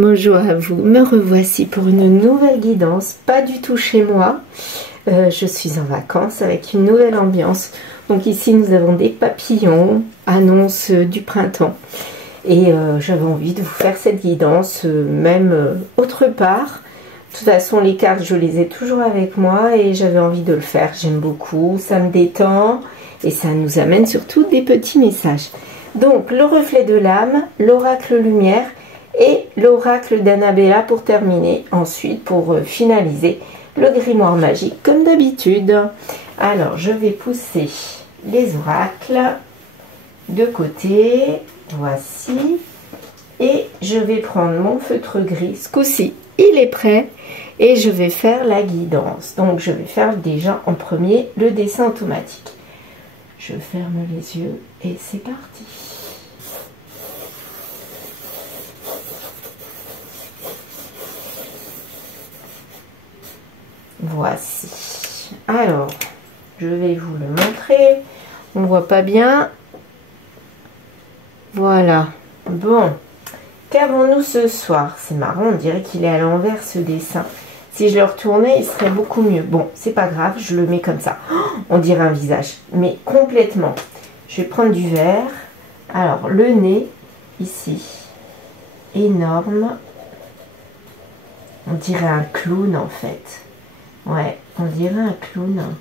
Bonjour à vous, me revoici pour une nouvelle guidance, pas du tout chez moi. Je suis en vacances avec une nouvelle ambiance. Donc ici nous avons des papillons, annonce du printemps. Et j'avais envie de vous faire cette guidance, même autre part. De toute façon les cartes je les ai toujours avec moi et j'avais envie de le faire. J'aime beaucoup, ça me détend et ça nous amène surtout des petits messages. Donc le reflet de l'âme, l'oracle lumière et l'oracle d'Annabella pour terminer. Ensuite, pour finaliser, le grimoire magique comme d'habitude. Alors, je vais pousser les oracles de côté. Voici. Et je vais prendre mon feutre gris. Ce coup-ci, il est prêt. Et je vais faire la guidance. Donc, je vais faire déjà en premier le dessin automatique. Je ferme les yeux et c'est parti. Voici. Alors, je vais vous le montrer. On ne voit pas bien. Voilà. Bon. Qu'avons-nous ce soir? C'est marrant, on dirait qu'il est à l'envers ce dessin. Si je le retournais, il serait beaucoup mieux. Bon, c'est pas grave, je le mets comme ça. Oh, on dirait un visage, mais complètement. Je vais prendre du vert. Alors, le nez, ici. Énorme. On dirait un clown, en fait. Ouais, on dirait un clown.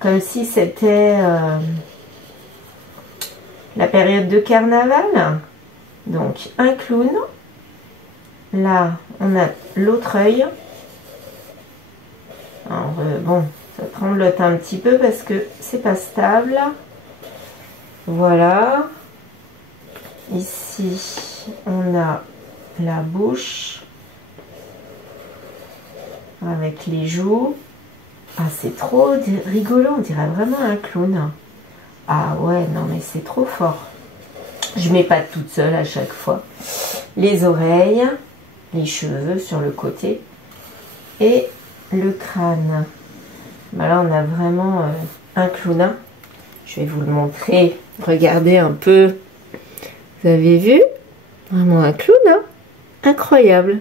Comme si c'était la période de carnaval. Donc, un clown. Là, on a l'autre œil. Alors, bon, ça tremblote un petit peu parce que c'est pas stable. Voilà. Ici, on a la bouche. Avec les joues. Ah, c'est trop rigolo, on dirait vraiment un clown. Ah ouais, non mais c'est trop fort. Je mets pas toute seule à chaque fois. Les oreilles, les cheveux sur le côté et le crâne. Bah là, on a vraiment un clown. Je vais vous le montrer. Regardez un peu. Vous avez vu? Vraiment un clown, hein? Incroyable.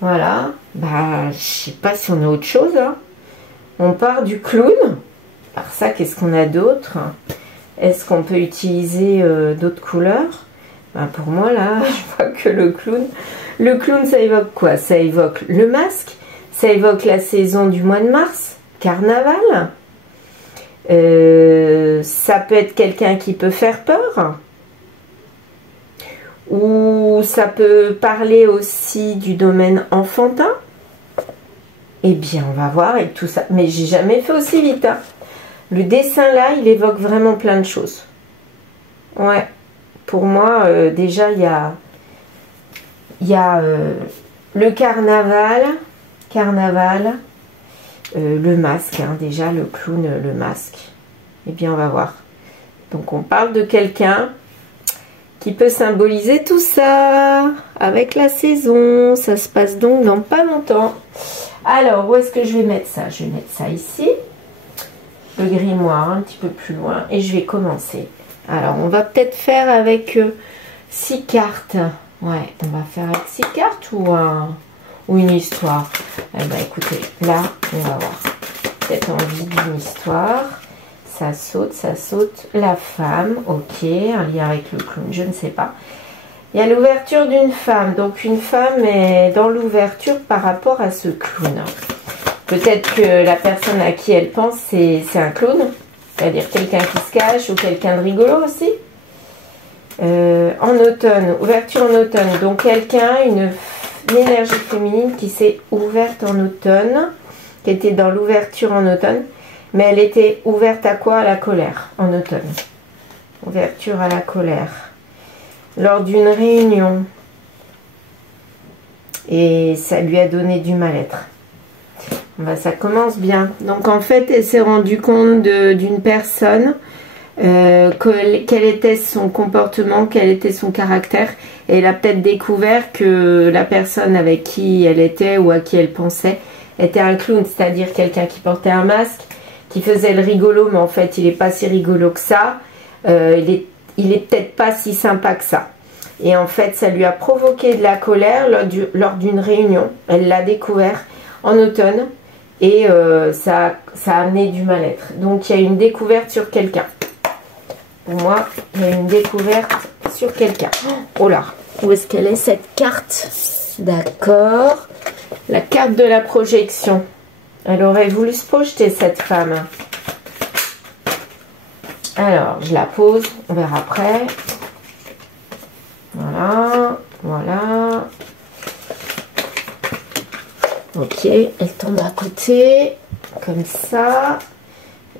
Voilà, bah je sais pas si on a autre chose, hein. On part du clown. Par ça, qu'est-ce qu'on a d'autre? Est-ce qu'on peut utiliser d'autres couleurs? Bah, pour moi là, je vois que le clown. Le clown, ça évoque quoi? Ça évoque le masque, ça évoque la saison du mois de mars, carnaval. Ça peut être quelqu'un qui peut faire peur. Ou ça peut parler aussi du domaine enfantin. Eh bien, on va voir avec tout ça. Mais j'ai jamais fait aussi vite, hein. Le dessin là, il évoque vraiment plein de choses. Ouais. Pour moi, déjà, il y a le carnaval. Le masque, hein, déjà, le clown, le masque. Eh bien, on va voir. Donc, on parle de quelqu'un qui peut symboliser tout ça avec la saison. Ça se passe donc dans pas longtemps. Alors, où est-ce que je vais mettre ça? Je vais mettre ça ici. Le grimoire un petit peu plus loin. Et je vais commencer. Alors, on va peut-être faire avec 6 cartes. Ouais, on va faire avec 6 cartes ou une histoire. Eh ben, écoutez, là, on va voir. Peut-être envie d'une histoire. Ça saute. La femme, ok, un lien avec le clown, je ne sais pas. Il y a l'ouverture d'une femme. Donc une femme est dans l'ouverture par rapport à ce clown. Peut-être que la personne à qui elle pense, c'est un clown. C'est-à-dire quelqu'un qui se cache ou quelqu'un de rigolo aussi. En automne, ouverture en automne. Donc quelqu'un, une énergie féminine qui s'est ouverte en automne, qui était dans l'ouverture en automne. Mais elle était ouverte à quoi? À la colère, en automne. Ouverture à la colère. Lors d'une réunion. Et ça lui a donné du mal-être. Ben, ça commence bien. Donc en fait, elle s'est rendue compte d'une personne, quel était son comportement, quel était son caractère. Et elle a peut-être découvert que la personne avec qui elle était ou à qui elle pensait était un clown. C'est-à-dire quelqu'un qui portait un masque, qui faisait le rigolo, mais en fait il n'est pas si rigolo que ça, il est peut-être pas si sympa que ça. Et en fait, ça lui a provoqué de la colère lors d'une réunion. Elle l'a découvert en automne. Et ça a amené du mal-être. Donc, il y a une découverte sur quelqu'un. Pour moi, il y a une découverte sur quelqu'un. Oh là, où est-ce qu'elle est cette carte? D'accord. La carte de la projection. Elle aurait voulu se projeter, cette femme. Alors, je la pose. On verra après. Voilà. Voilà. Ok, elle tombe à côté. Comme ça.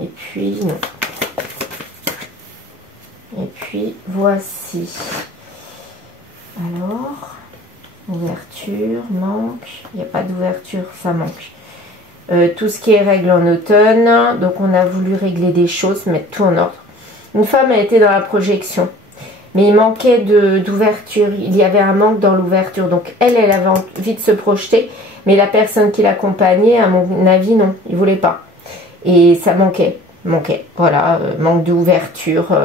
Et puis, non. Et puis, voici. Alors, ouverture, manque. Il n'y a pas d'ouverture, ça manque. Tout ce qui est règle en automne. Donc, on a voulu régler des choses, mettre tout en ordre. Une femme a été dans la projection. Mais il manquait d'ouverture. Il y avait un manque dans l'ouverture. Donc, elle avait envie de se projeter. Mais la personne qui l'accompagnait, à mon avis, non. Il ne voulait pas. Et ça manquait. Voilà, manque d'ouverture.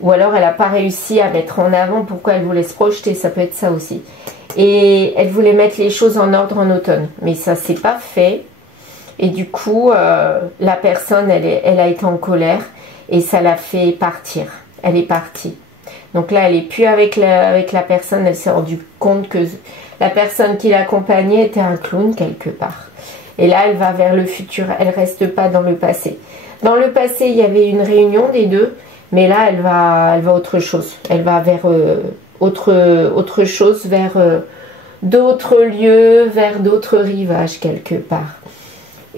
Ou alors, elle n'a pas réussi à mettre en avant pourquoi elle voulait se projeter. Ça peut être ça aussi. Et elle voulait mettre les choses en ordre en automne. Mais ça ne s'est pas fait. Et du coup, la personne, elle a été en colère. Et ça l'a fait partir. Elle est partie. Donc là, elle n'est plus avec la personne. Elle s'est rendue compte que la personne qui l'accompagnait était un clown quelque part. Et là, elle va vers le futur. Elle ne reste pas dans le passé. Dans le passé, il y avait une réunion des deux. Mais là, elle va autre chose. Elle va vers autre chose, vers d'autres lieux, vers d'autres rivages quelque part.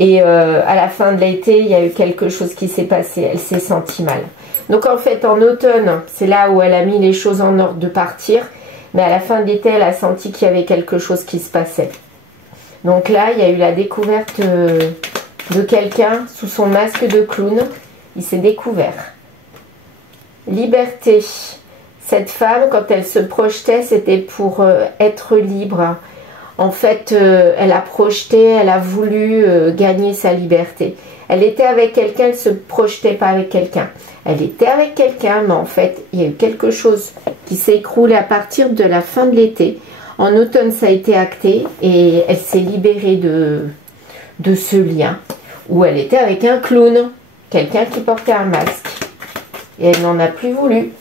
Et à la fin de l'été, il y a eu quelque chose qui s'est passé. Elle s'est sentie mal. Donc en fait, en automne, c'est là où elle a mis les choses en ordre de partir. Mais à la fin de l'été, elle a senti qu'il y avait quelque chose qui se passait. Donc là, il y a eu la découverte de quelqu'un sous son masque de clown. Il s'est découvert. Liberté. Cette femme, quand elle se projetait, c'était pour être libre. En fait, elle a projeté, elle a voulu gagner sa liberté. Elle était avec quelqu'un, elle ne se projetait pas avec quelqu'un. Elle était avec quelqu'un, mais en fait, il y a eu quelque chose qui s'est écroulé à partir de la fin de l'été. En automne, ça a été acté et elle s'est libérée de ce lien où elle était avec un clown, quelqu'un qui portait un masque. Et elle n'en a plus voulu.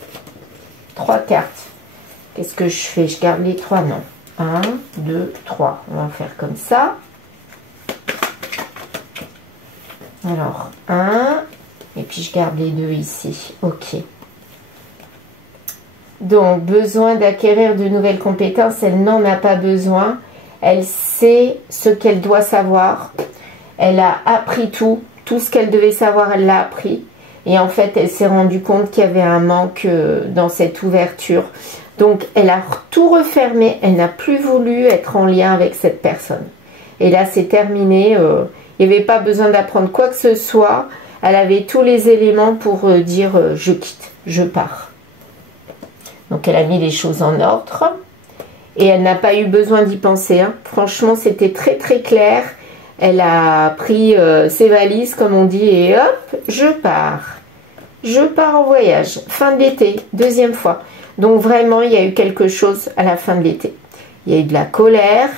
3 cartes. Qu'est-ce que je fais? Je garde les 3, non. 1, 2, 3. On va faire comme ça. Alors, 1. Et puis, je garde les 2 ici. Ok. Donc, besoin d'acquérir de nouvelles compétences. Elle n'en a pas besoin. Elle sait ce qu'elle doit savoir. Elle a appris tout. Tout ce qu'elle devait savoir, elle l'a appris. Et en fait, elle s'est rendue compte qu'il y avait un manque dans cette ouverture. Donc, elle a tout refermé. Elle n'a plus voulu être en lien avec cette personne. Et là, c'est terminé. Il n'y avait pas besoin d'apprendre quoi que ce soit. Elle avait tous les éléments pour dire je quitte, je pars. Donc, elle a mis les choses en ordre. Et elle n'a pas eu besoin d'y penser. Hein. Franchement, c'était très très clair. Elle a pris ses valises, comme on dit, et hop, je pars. Je pars en voyage. Fin de l'été, 2e fois. Donc vraiment, il y a eu quelque chose à la fin de l'été. Il y a eu de la colère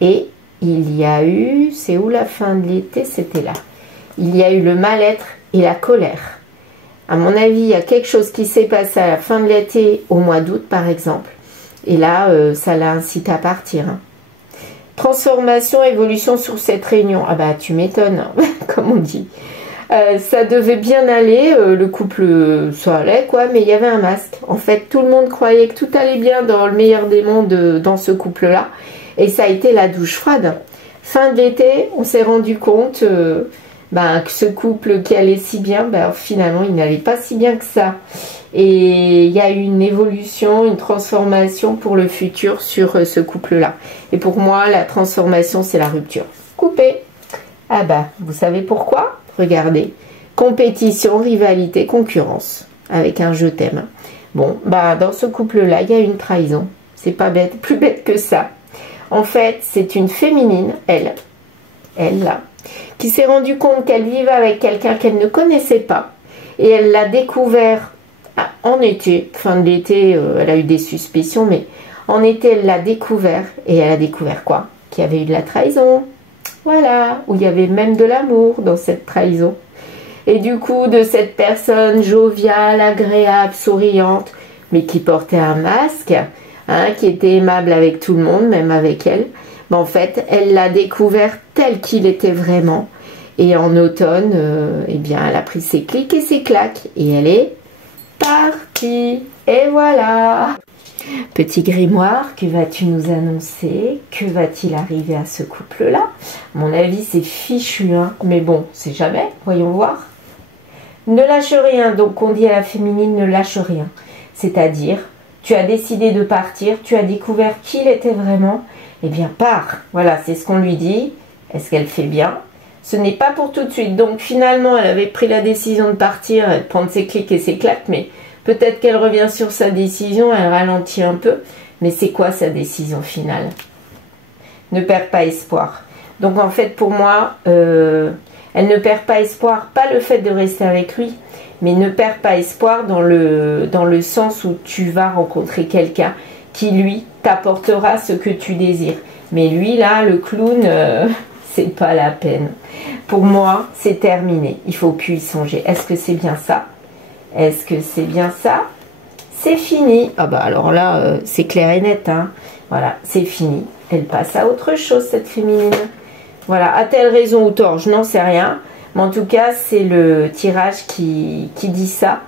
et il y a eu... C'est où la fin de l'été? C'était là. Il y a eu le mal-être et la colère. À mon avis, il y a quelque chose qui s'est passé à la fin de l'été, au mois d'août par exemple. Et là, ça l'a incité à partir. Hein. Transformation, évolution sur cette réunion. Ah bah tu m'étonnes, hein, comme on dit. Ça devait bien aller, le couple, ça allait quoi, mais il y avait un masque. En fait, tout le monde croyait que tout allait bien dans le meilleur des mondes dans ce couple-là. Et ça a été la douche froide. Fin de l'été, on s'est rendu compte que ce couple qui allait si bien, finalement, il n'allait pas si bien que ça. Et il y a eu une évolution, une transformation pour le futur sur ce couple-là. Et pour moi, la transformation, c'est la rupture. Coupé. Ah bah, vous savez pourquoi? Regardez. Compétition, rivalité, concurrence. Avec un je t'aime. Bon, dans ce couple-là, il y a une trahison. C'est pas bête, plus bête que ça. En fait, c'est une féminine, elle là, qui s'est rendue compte qu'elle vivait avec quelqu'un qu'elle ne connaissait pas. Et elle l'a découvert En été, fin de l'été, elle a eu des suspicions, mais en été, elle l'a découvert. Et elle a découvert quoi? Qu'il y avait eu de la trahison. Voilà, où il y avait même de l'amour dans cette trahison. Et du coup, de cette personne joviale, agréable, souriante, mais qui portait un masque, hein, qui était aimable avec tout le monde, même avec elle, ben, en fait, elle l'a découvert tel qu'il était vraiment. Et en automne, eh bien, elle a pris ses clics et ses claques. Et elle est partie. Et voilà. Petit grimoire, que vas-tu nous annoncer? Que va-t-il arriver à ce couple-là? À mon avis, c'est fichu, hein. Mais bon, c'est jamais. Voyons voir. Ne lâche rien. Donc, on dit à la féminine, ne lâche rien. C'est-à-dire, tu as décidé de partir, tu as découvert qui il était vraiment. Eh bien, pars. Voilà, c'est ce qu'on lui dit. Est-ce qu'elle fait bien? Ce n'est pas pour tout de suite. Donc finalement, elle avait pris la décision de partir, de prendre ses clics et ses claques, mais peut-être qu'elle revient sur sa décision, elle ralentit un peu. Mais c'est quoi sa décision finale? Ne perds pas espoir. Donc en fait, pour moi, elle ne perd pas espoir, pas le fait de rester avec lui, mais ne perd pas espoir dans le sens où tu vas rencontrer quelqu'un qui, lui, t'apportera ce que tu désires. Mais lui, là, le clown... c'est pas la peine. Pour moi, c'est terminé. Il faut plus y songer. Est-ce que c'est bien ça? Est-ce que c'est bien ça? C'est fini. Ah bah alors là, c'est clair et net. Hein. Voilà, c'est fini. Elle passe à autre chose, cette féminine. Voilà, a-t-elle raison ou tort? Je n'en sais rien. Mais en tout cas, c'est le tirage qui dit ça.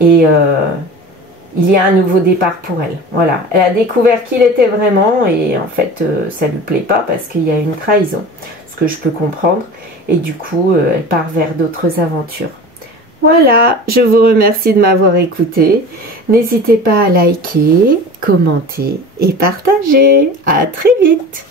Et il y a un nouveau départ pour elle. Voilà, elle a découvert qui il était vraiment. Et en fait, ça ne lui plaît pas parce qu'il y a une trahison. Ce que je peux comprendre, et du coup elle part vers d'autres aventures. Voilà, je vous remercie de m'avoir écouté. N'hésitez pas à liker, commenter et partager. À très vite.